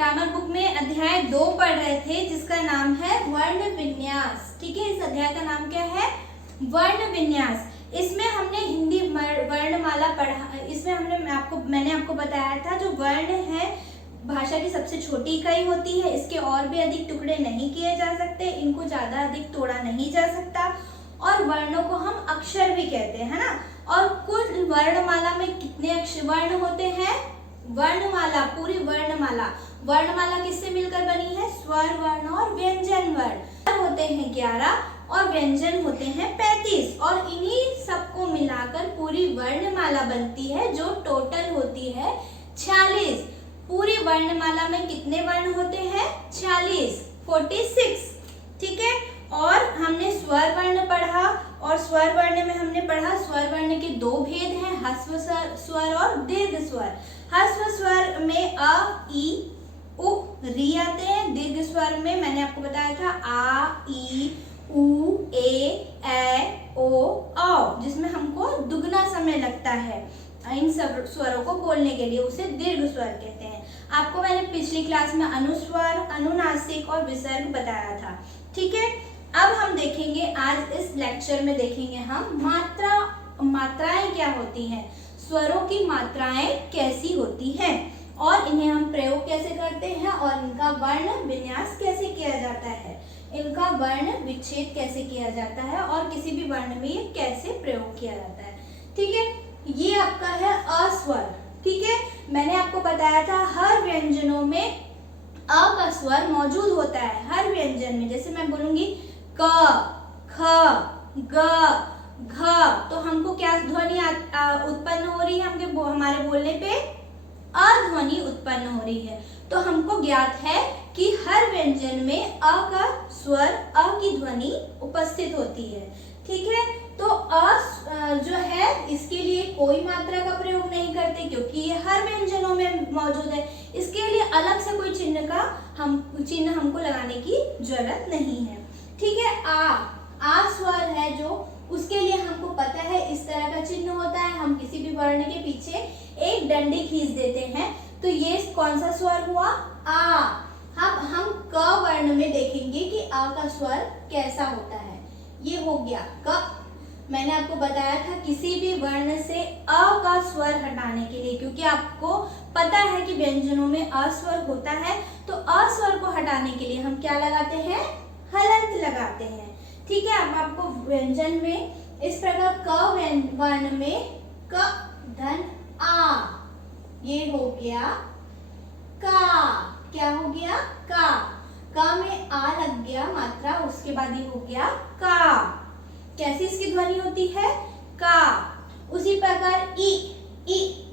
Grammar book में अध्याय 2 पढ़ रहे थे जिसका नाम है वर्ण विन्यास। ठीक है, इस अध्याय का नाम क्या है? वर्ण विन्यास। इसमें हमने हिंदी वर्णमाला पढ़ा। इसमें मैंने आपको बताया था जो वर्ण है भाषा की सबसे छोटी इकाई होती है। इसके और भी अधिक टुकड़े नहीं किए जा सकते, इनको ज्यादा अधिक तोड़ा नहीं जा सकता और वर्णों को हम अक्षर भी कहते हैं, है ना। और कुल वर्णमाला में कितने वर्ण होते हैं? वर्णमाला, पूरी वर्णमाला किससे मिलकर बनी है? स्वर वर्ण और व्यंजन वर्ण होते हैं 11 और व्यंजन होते हैं 35 और इन्हीं सबको मिलाकर पूरी वर्णमाला बनती है जो टोटल होती है 46। पूरी वर्णमाला में कितने वर्ण होते हैं? 46। ठीक है, और हमने स्वर वर्ण पढ़ा और स्वर वर्ण में हमने पढ़ा स्वर वर्ण के 2 भेद हैं, ह्रस्व स्वर और दीर्घ स्वर। ह्रस्व स्वर में अ, ई, उ, री आते हैं। दीर्घ स्वर में मैंने आपको बताया था आ, ई, उ, ए, ओ, औ, जिसमें हमको दुगना समय लगता है इन सब स्वरों को बोलने के लिए, उसे दीर्घ स्वर कहते हैं। आपको मैंने पिछली क्लास में अनुस्वर, अनुनासिक और विसर्ग बताया था। ठीक है, अब हम देखेंगे, आज इस लेक्चर में देखेंगे हम मात्राएं क्या होती हैं, स्वरों की मात्राएं कैसी होती हैं और इन्हें हम प्रयोग कैसे करते हैं और इनका वर्ण विन्यास कैसे किया जाता है, इनका वर्ण विच्छेद कैसे किया जाता है और किसी भी वर्ण में ये कैसे प्रयोग किया जाता है। ठीक है, ये आपका है अस्वर। ठीक है, मैंने आपको बताया था हर व्यंजनों में अ का स्वर मौजूद होता है। हर व्यंजन में, जैसे मैं बोलूंगी क, ख, ग, घ, तो हमको क्या ध्वनि उत्पन्न हो रही है? हमारे बोलने पे अध्वनि उत्पन्न हो रही है। तो हमको ज्ञात है कि हर व्यंजन में अ का स्वर, अ की ध्वनि उपस्थित होती है। ठीक है, तो अ जो है इसके लिए कोई मात्रा का प्रयोग नहीं करते क्योंकि ये हर व्यंजनों में मौजूद है। इसके लिए अलग से कोई चिन्ह हमको लगाने की जरूरत नहीं है। ठीक है, आ स्वर है जो, उसके लिए हमको पता है इस तरह का चिन्ह होता है। हम किसी भी वर्ण के पीछे एक डंडी खींच देते हैं तो ये कौन सा स्वर हुआ? आ। हम क वर्ण में देखेंगे कि आ का स्वर कैसा होता है। ये हो गया क। मैंने आपको बताया था किसी भी वर्ण से अ का स्वर हटाने के लिए, क्योंकि आपको पता है कि व्यंजनों में अ स्वर होता है, तो अ स्वर को हटाने के लिए हम क्या लगाते हैं? हलंत लगाते हैं। ठीक है, अब आपको व्यंजन में इस प्रकार क वर्ण में क धन आ, ये हो गया का। क्या हो गया? का में आ लग गया मात्रा, उसके बाद ये हो गया का। कैसी इसकी ध्वनि होती है? का। उसी प्रकार ई,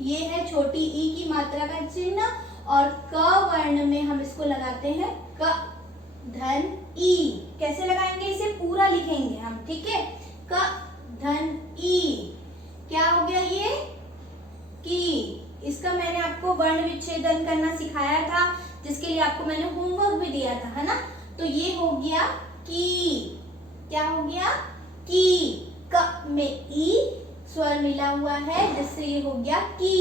ये है छोटी ई की मात्रा का चिन्ह और क वर्ण में हम इसको लगाते हैं क धन ई। कैसे लगाएंगे? इसे पूरा लिखेंगे हम। ठीक है, क धन ई। क्या हो गया ये? की। इसका मैंने आपको वर्ण विच्छेदन करना सिखाया था, जिसके लिए आपको मैंने होमवर्क भी दिया था, है ना। तो ये हो गया की। क्या हो गया? की। क में ई स्वर मिला हुआ है जिससे ये हो गया की।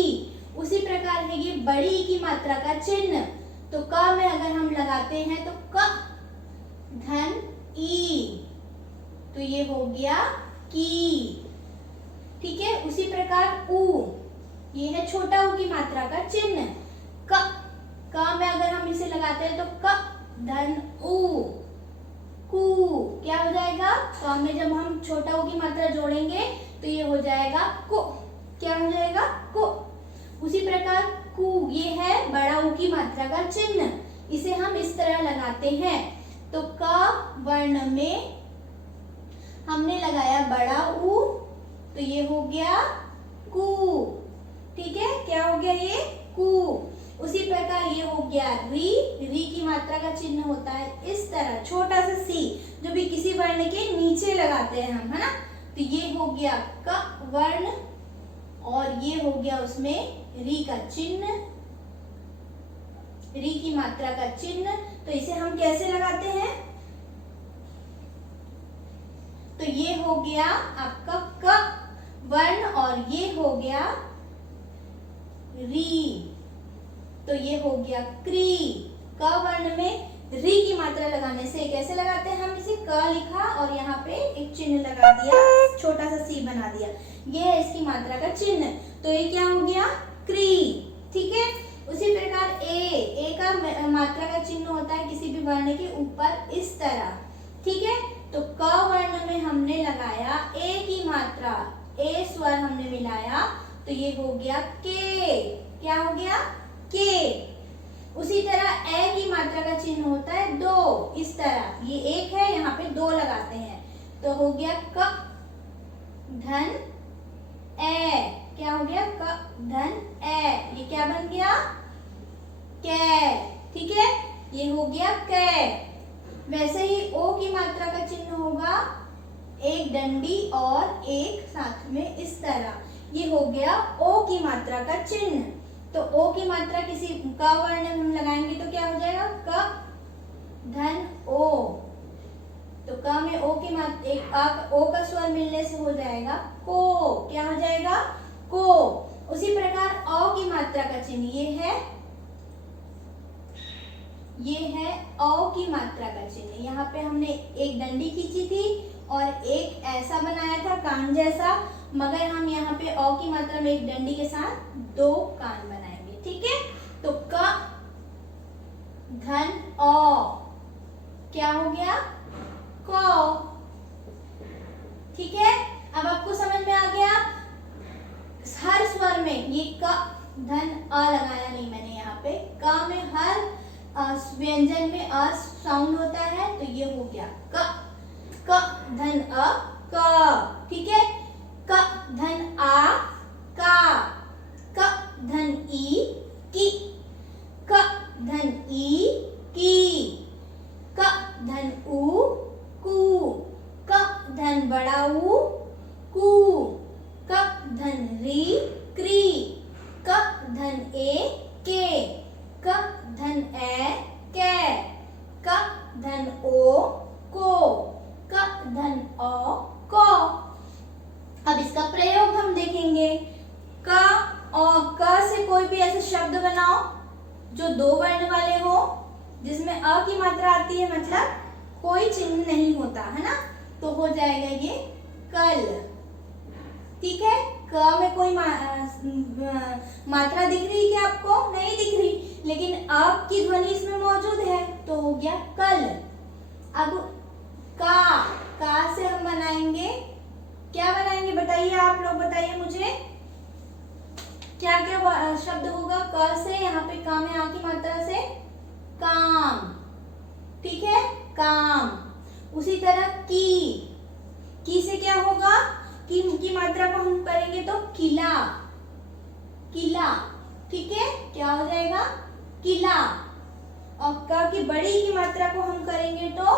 उसी प्रकार है ये बड़ी ई की मात्रा का चिन्ह, तो क में अगर हम लगाते हैं तो क धन ई, तो ये हो गया की। ठीक है, उसी प्रकार उ, ये है छोटा उ की मात्रा का चिन्ह। क में अगर हम इसे लगाते हैं तो क धन उ, कु। क्या हो जाएगा? क में जब हम छोटा उ की मात्रा जोड़ेंगे तो ये हो जाएगा कु। क्या हो जाएगा? कु। उसी प्रकार कु, ये है बड़ा उ की मात्रा का चिन्ह, इसे हम इस तरह लगाते हैं। तो क वर्ण में हमने लगाया बड़ा उ, तो ये हो गया कु। ठीक है, क्या हो गया? ये कु। उसी प्रकार ये हो गया री की मात्रा का चिन्ह होता है इस तरह, छोटा सा सी, जो भी किसी वर्ण के नीचे लगाते हैं हम, है ना। तो ये हो गया क वर्ण और ये हो गया उसमें री का चिन्ह, री की मात्रा का चिन्ह। तो इसे हम कैसे लगाते हैं? तो ये हो गया आपका क वर्ण और ये हो गया री, तो ये हो गया क्री। क वर्ण में री की मात्रा लगाने से कैसे लगाते हैं, हम इसे क लिखा और यहाँ पे एक चिन्ह लगा दिया, छोटा सा सी बना दिया, ये है इसकी मात्रा का चिन्ह। तो ये क्या हो गया, क्री। ठीक है, उसी प्रकार ए का मात्रा का चिन्ह होता है किसी भी वर्ण के ऊपर इस तरह। ठीक है, तो क वर्ण में हमने लगाया ए की मात्रा, ए स्वर हमने मिलाया, तो ये हो गया के। क्या हो गया, के। उसी तरह ए की मात्रा का चिन्ह होता है दो, इस तरह, ये एक है, यहाँ पे दो लगाते हैं, तो हो गया क धन ए। क्या हो गया, क धन ए, ये क्या बन गया, कै। ठीक है, ये हो गया कै। वैसे ही ओ की मात्रा का चिन्ह होगा एक डंडी और एक साथ में इस तरह, ये हो गया ओ की मात्रा का चिन्ह। तो ओ की मात्रा किसी क वर्ण में हम लगाएंगे तो क्या हो जाएगा, क धन ओ। तो क में ओ की मात्रा, एक ओ का स्वर मिलने से हो जाएगा को। क्या हो जाएगा, को। उसी प्रकार औ की मात्रा का चिन्ह ये है औ की मात्रा का चिन्ह। यहाँ पे हमने एक डंडी खींची थी और एक ऐसा बनाया था कान जैसा, मगर हम यहाँ पे औ की मात्रा में एक डंडी के साथ दो कान बनाएंगे। ठीक है, तो क धन औ, क्या हो गया, क। ठीक है, अब आपको समझ में आ गया, हर स्वर में ये क धन अ लगाया नहीं मैंने, यहाँ पे क में हर व्यंजन में अ साउंड होता है, तो ये हो गया क धन अ क। ठीक है, क धन आ का, क धन ई की, क धन ई की, क धन उ कु, क धन बड़ा उ कु, क धन री क्री, क धन ए के, क धन ए कै, क धन ओ को, क धन औ को। अब इसका प्रयोग हम देखेंगे। क और क से कोई भी ऐसे शब्द बनाओ जो दो वर्ण वाले हो, जिसमें अ की मात्रा आती है, मतलब कोई चिन्ह नहीं होता है ना, तो हो जाएगा ये कल। ठीक है, क में कोई मात्रा दिख रही है क्या आपको, नहीं दिख रही, लेकिन अ की ध्वनि इसमें मौजूद है, तो हो गया कल। अब का से हम बनाएंगे, क्या बनाएंगे बताइए, आप लोग बताइए मुझे, क्या क्या शब्द होगा क से, यहाँ पे का में आ की मात्रा से, काम। ठीक है, काम। उसी तरह की से क्या होगा, की मात्रा को हम करेंगे तो किला, किला। ठीक है, क्या हो जाएगा, किला। और क की बड़ी की मात्रा को हम करेंगे तो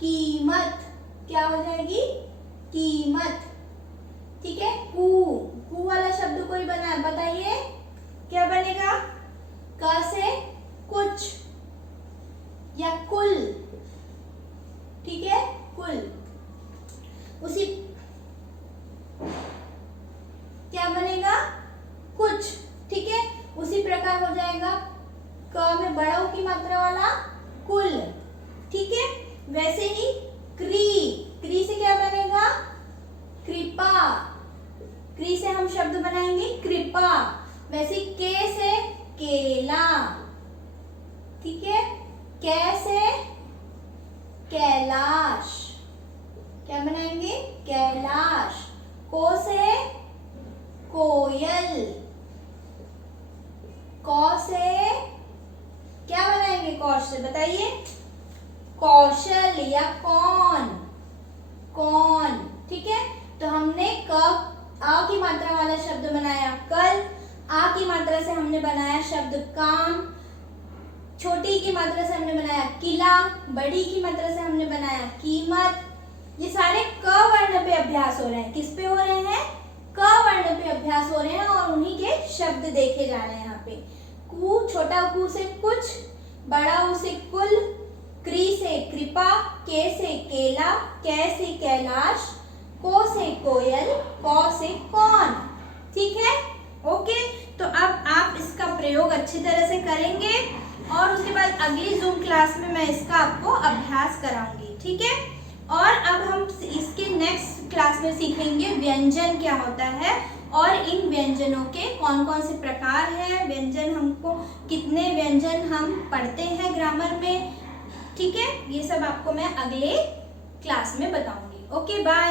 कीमत। क्या हो जाएगी, कीमत। ठीक है, कु वाला शब्द कोई बना बताइए, क्या बनेगा, क से कुछ या कुल। ठीक है, कुल। उसी क्या बनेगा, कुछ। ठीक है, उसी प्रकार हो जाएगा क में बड़ा उ की मात्रा वाला कुल। ठीक है, वैसे ही क्री से क्या बनेगा, कृपा। क्री से हम शब्द बनाएंगे कृपा। वैसे के से केला। ठीक है, कै से कैलाश। क्या बनाएंगे, कैलाश। को से कोयल। कौ से क्या बनाएंगे, कौश से बताइए, कौशल या कौन, कौन। ठीक है, तो हमने आ की मात्रा वाला शब्द बनाया कल, आ की मात्रा से हमने बनाया शब्द काम, छोटी की मात्रा से हमने बनाया किला, बड़ी की मात्रा से हमने बनाया कीमत। ये सारे क वर्ण पे अभ्यास हो रहे हैं, किस पे हो रहे हैं, क वर्ण पे अभ्यास हो रहे हैं, और उन्हीं के शब्द देखे जा रहे हैं यहाँ पे। कु, छोटा कु से कुछ, बड़ा उ से कुल, क्री से कृपा, के से केला, कै से कैलाश, को से कोयल, कौ से कौन। ठीक है, ओके। तो अब आप इसका प्रयोग अच्छी तरह से करेंगे और उसके बाद अगली जूम क्लास में मैं इसका आपको अभ्यास कराऊंगी, ठीक है। और अब हम इसके नेक्स्ट क्लास में सीखेंगे व्यंजन क्या होता है और इन व्यंजनों के कौन कौन से प्रकार हैं, व्यंजन हमको कितने व्यंजन हम पढ़ते हैं ग्रामर में, ठीक है। ये सब आपको मैं अगले क्लास में बताऊंगी। Okay bye.